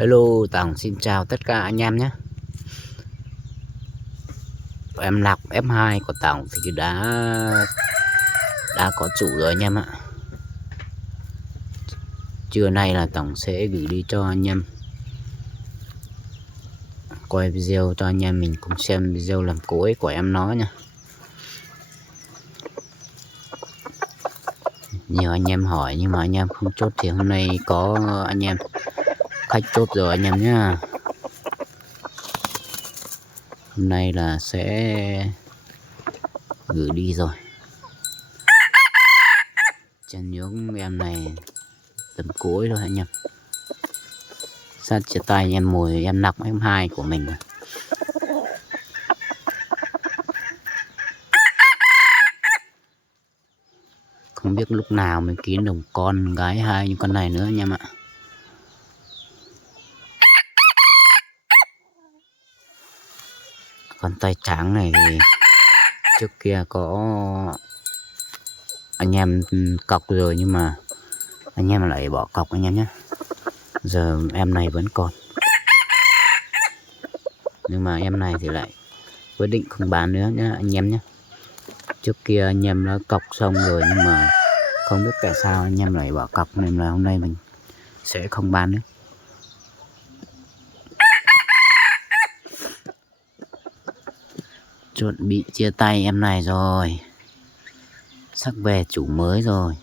Hello, Tòng xin chào tất cả anh em nhé. Em nạp F2 của Tòng thì đã có chủ rồi anh em ạ. Trưa nay là Tòng sẽ gửi đi cho anh em, quay video cho anh em mình cùng xem video làm cối của em nó nha. Nhiều anh em hỏi nhưng mà anh em không chốt thì hôm nay có anh em khách chốt rồi anh em nhá. Hôm nay là sẽ gửi đi rồi. Chân nhướng em này tầm cuối thôi anh em. Sát chia tay anh em mồi em nọc M2 của mình rồi. Không biết lúc nào mình kiếm được con gái hai như con này nữa anh em ạ. Con tay trắng này thì trước kia có anh em cọc rồi nhưng mà anh em lại bỏ cọc anh em nhé. Giờ em này vẫn còn, nhưng mà em này thì lại quyết định không bán nữa nhé anh em nhé. Trước kia anh em đã cọc xong rồi nhưng mà không biết tại sao anh em lại bỏ cọc, nên là hôm nay mình sẽ không bán nữa. Chuẩn bị chia tay em này rồi, sắp về chủ mới rồi.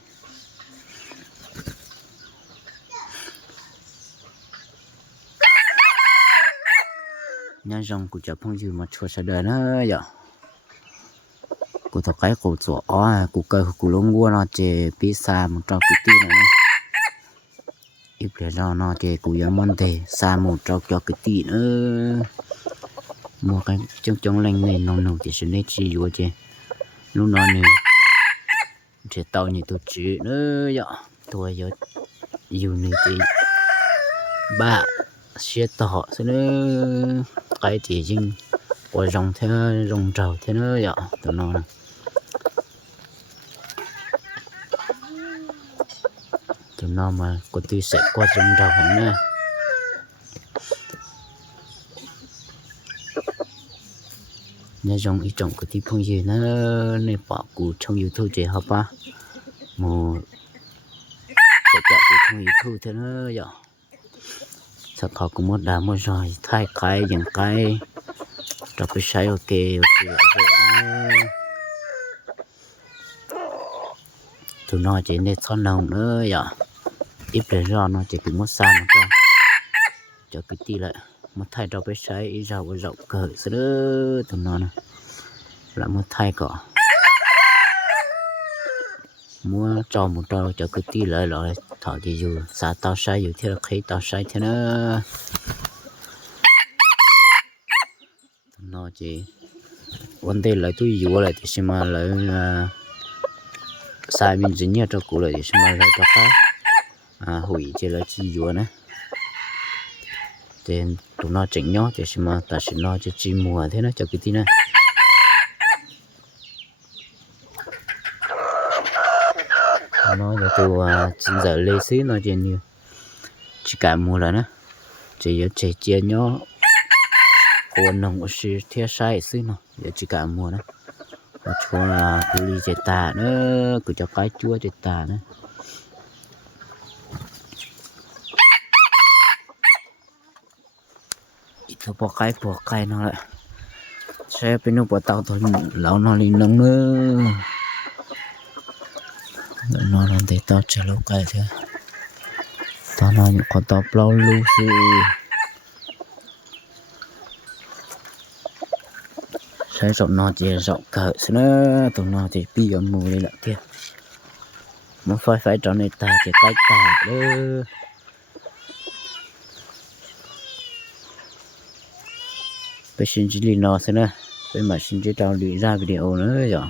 Nhà rồng của cháu phong dư mà chua sợ đời nữa vậy. Của thằng cái cổ chỗ của cây của lông mua nó chỉ pizza một trò cái tí nữa. Ít để cho nó chỉ của giá món thì xa một trò cho cái tí nữa. Mua cái trong lành này nó chỉ sẽ lấy chi vô chứ. Lúc nó này chỉ tao như tôi chỉ nữa vậy. Tôi giờ dù này thì ba sẽ tỏ sẽ nữa cái thì chính của rồng thế rồng trầu thế nữa vậy tụi nó này. Tụi nó mà có tôi sẽ qua rồng trầu hẳn nha. Nhà rồng ít trọng cái tí phong gì nó này bỏ cụ trong YouTube chỉ học á một cái chợ của trong YouTube thế nữa vậy. Sao họ cũng muốn đá một rồi thay cái những cái cho cái sai ok tụi nó chỉ nên son nồng nữa vậy. Ít để do nó chỉ cũng mất xa mà cho cái tí lại một thay cho cái sai rộng cỡ sẽ đỡ tụi nó này lại một thay cỏ mua cho một trò cho cái tí lại rồi thọ thì dù xa tao sai dù thế là khi tao sai thế nữa. Nó chỉ vấn đề lại tôi dù lại thì xem mà lại sai mình dính cho cụ lại thì xem mà lại cho khác hủy chỉ là chỉ dù nữa thì tụi nó chỉnh nhó thì xem mà ta sẽ nó cho chi mùa thế nó cho cái tí này. Nó giờ từ 9 giờ lên xí nó trên như chỉ cả mùa là nó chỉ có chạy chia nhó còn nông ở xí theo sai xí nó giờ chỉ cả mùa đó và cho là cứ đi chạy tà nữa cứ cho cái chua chạy tà nữa. Ít thôi bỏ cái nó lại xe bên nó bỏ tao thôi lão nó lên nông nữa nó làm để tao chờ lâu cái thế tao nói những con tao lâu lưu sư sai rộng nó chỉ rộng cỡ nữa tụi nó thì bây giờ mù đi lại kia mà phải cho này ta chỉ cái tà đó. Bây xin chỉ lì nó thế này bây mà xin chỉ cho lì ra video nữa rồi